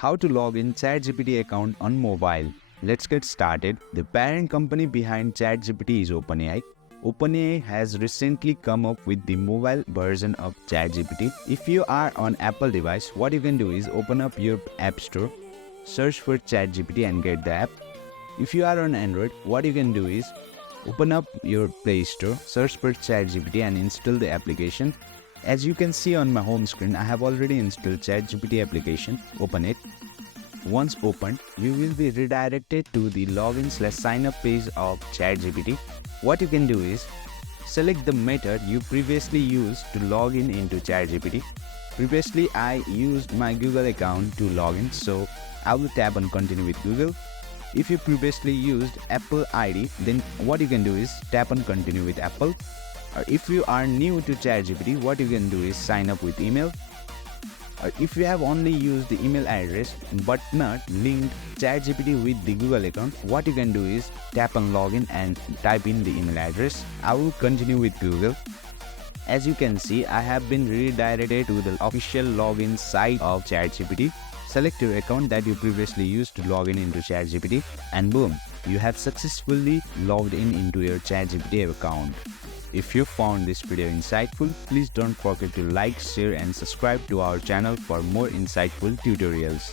How to log in ChatGPT account on mobile. Let's get started. The parent company behind ChatGPT is OpenAI. OpenAI has recently come up with the mobile version of ChatGPT. If you are on Apple device, what you can do is open up your App Store, search for ChatGPT and get the app. If you are on Android, what you can do is open up your Play Store, search for ChatGPT and install the application. As you can see on my home screen, I have already installed ChatGPT application. Open it. Once opened, you will be redirected to the login/sign up page of ChatGPT. What you can do is select the method you previously used to log in into ChatGPT. Previously, I used my Google account to log in, so I will tap on continue with Google. If you previously used Apple ID, then what you can do is tap on continue with Apple. Or if you are new to ChatGPT, what you can do is sign up with email. Or if you have only used the email address but not linked ChatGPT with the Google account, what you can do is tap on login and type in the email address. I will continue with Google. As you can see, I have been redirected to the official login site of ChatGPT. Select your account that you previously used to log in into ChatGPT and boom, you have successfully logged in into your ChatGPT account. If you found this video insightful, please don't forget to like, share and subscribe to our channel for more insightful tutorials.